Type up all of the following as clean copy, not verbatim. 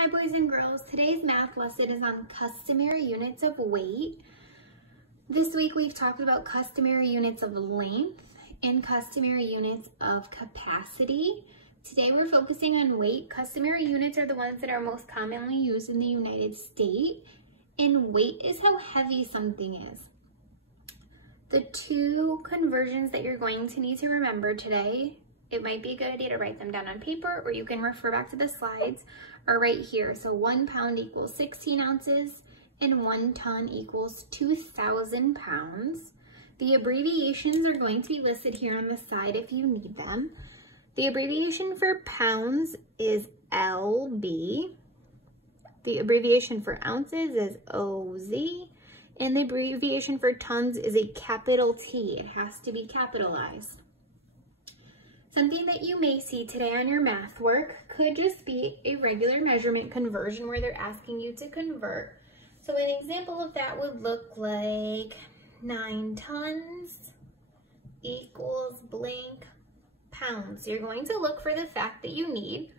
Hi boys and girls, today's math lesson is on customary units of weight. This week we've talked about customary units of length and customary units of capacity. Today we're focusing on weight. Customary units are the ones that are most commonly used in the United States, and weight is how heavy something is. The two conversions that you're going to need to remember today, it might be a good idea to write them down on paper, or you can refer back to the slides, are right here. So 1 pound equals 16 ounces and 1 ton equals 2,000 pounds. The abbreviations are going to be listed here on the side if you need them. The abbreviation for pounds is LB. The abbreviation for ounces is OZ. And the abbreviation for tons is a capital T. It has to be capitalized. Something that you may see today on your math work could just be a regular measurement conversion where they're asking you to convert. So an example of that would look like 9 tons equals blank pounds. So you're going to look for the fact that you need.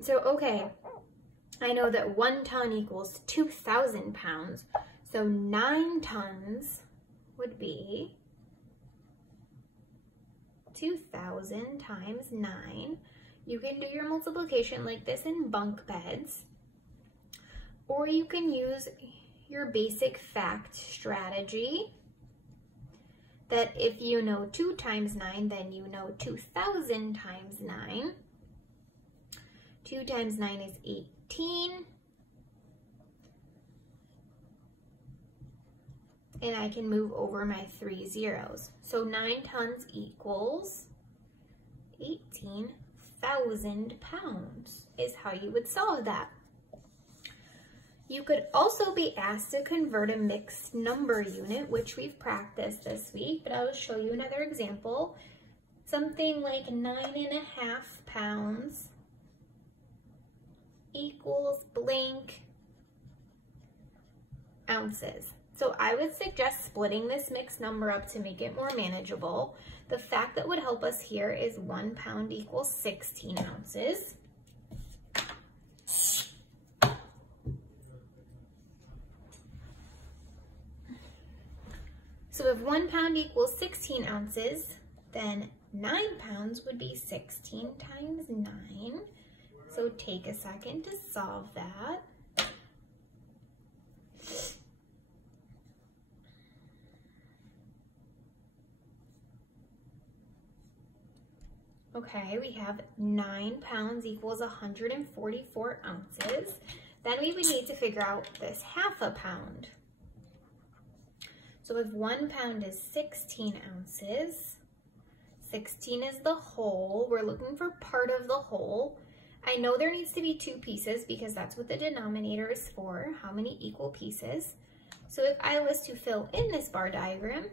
So, okay, I know that 1 ton equals 2,000 pounds. So 9 tons would be 2,000 times 9. You can do your multiplication like this in bunk beds, or you can use your basic fact strategy that if you know 2 times 9, then you know 2,000 times 9. 2 times 9 is 18. And I can move over my 3 zeros. So 9 tons equals 18,000 pounds is how you would solve that. You could also be asked to convert a mixed number unit, which we've practiced this week, but I'll show you another example. Something like 9.5 pounds equals blank ounces. So I would suggest splitting this mixed number up to make it more manageable. The fact that would help us here is 1 pound equals 16 ounces. So if 1 pound equals 16 ounces, then 9 pounds would be 16 times 9. So take a second to solve that. Okay, we have 9 pounds equals 144 ounces. Then we would need to figure out this half a pound. So if 1 pound is 16 ounces, 16 is the whole. We're looking for part of the whole. I know there needs to be 2 pieces because that's what the denominator is for, how many equal pieces. So if I was to fill in this bar diagram,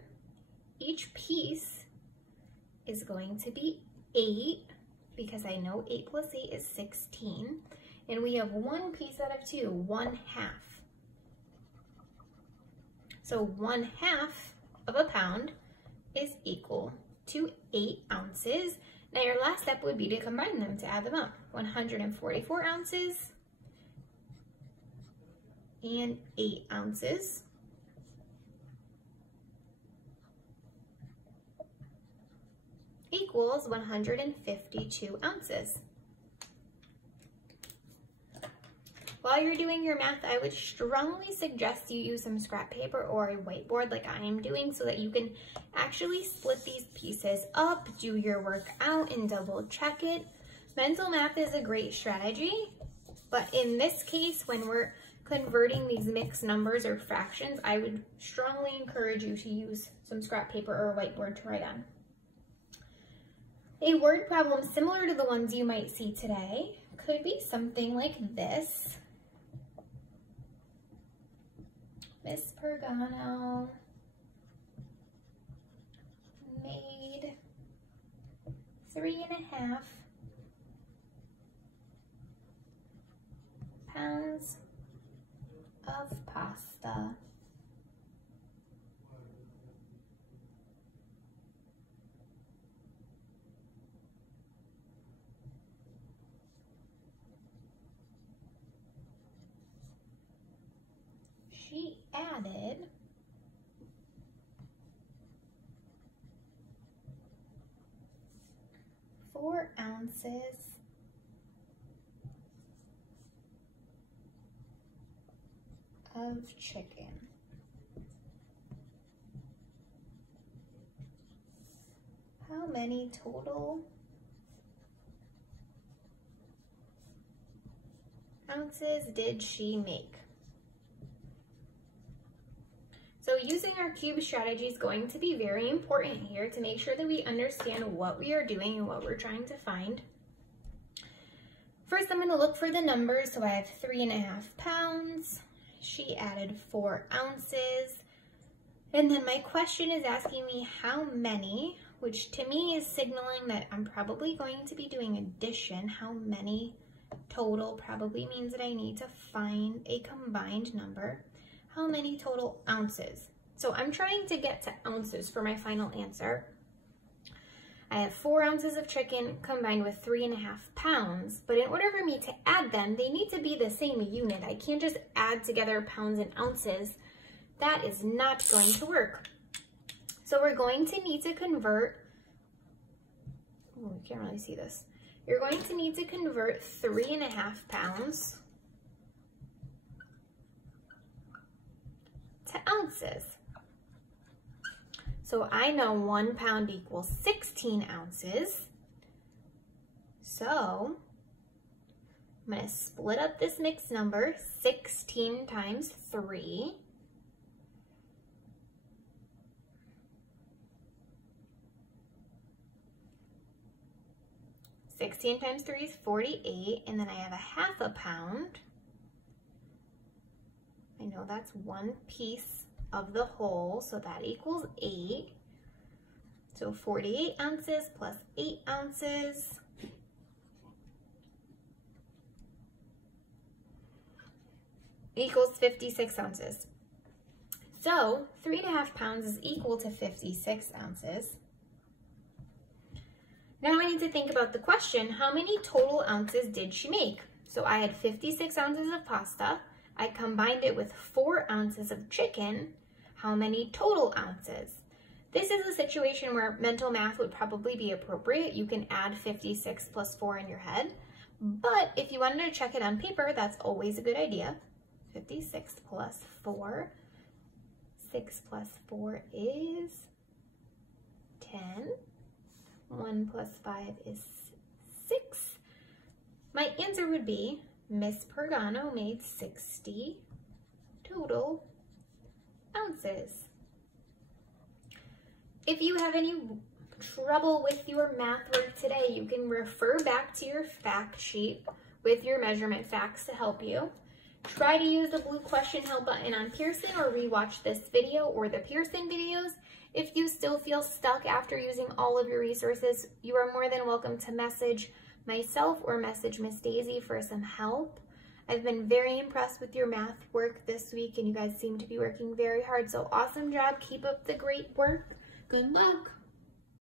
each piece is going to be 8, because I know 8 plus 8 is 16, and we have 1 piece out of 2, 1/2. So 1/2 of a pound is equal to 8 ounces. Now your last step would be to combine them, to add them up. 144 ounces and 8 ounces. Equals 152 ounces. While you're doing your math, I would strongly suggest you use some scrap paper or a whiteboard like I am doing so that you can actually split these pieces up, do your work out, and double check it. Mental math is a great strategy, but in this case, when we're converting these mixed numbers or fractions, I would strongly encourage you to use some scrap paper or a whiteboard to write on. A word problem similar to the ones you might see today could be something like this. Miss Pergano made 3.5 pounds of pasta. she added 4 ounces of chicken. How many total ounces did she make? So using our cube strategy is going to be very important here to make sure that we understand what we are doing and what we're trying to find. First, I'm going to look for the numbers. So I have 3.5 pounds. She added 4 ounces. And then my question is asking me how many, which to me is signaling that I'm probably going to be doing addition. How many total probably means that I need to find a combined number. How many total ounces? So I'm trying to get to ounces for my final answer. I have 4 ounces of chicken combined with 3.5 pounds, but in order for me to add them, they need to be the same unit. I can't just add together pounds and ounces. That is not going to work. So we're going to need to convert, oh, you can't really see this. You're going to need to convert 3.5 pounds to ounces. So I know 1 pound equals 16 ounces. So I'm going to split up this mixed number, 16 times 3. $16 times 3 is 48, and then I have 1/2 pound. I know that's 1 piece of the whole, so that equals 8. So 48 ounces plus 8 ounces equals 56 ounces. So 3.5 pounds is equal to 56 ounces. Now I need to think about the question, how many total ounces did she make? So I had 56 ounces of pasta. I combined it with 4 ounces of chicken. How many total ounces? This is a situation where mental math would probably be appropriate. You can add 56 plus 4 in your head. But if you wanted to check it on paper, that's always a good idea. 56 plus 4. 6 plus 4 is 10. 1 plus 5 is 6. My answer would be Miss Pagano made 60 total ounces. If you have any trouble with your math work today, you can refer back to your fact sheet with your measurement facts to help you. Try to use the blue question help button on Pearson or rewatch this video or the Pearson videos. If you still feel stuck after using all of your resources, you are more than welcome to message myself or message Miss Daisy for some help. I've been very impressed with your math work this week and you guys seem to be working very hard. So awesome job. Keep up the great work. Good luck.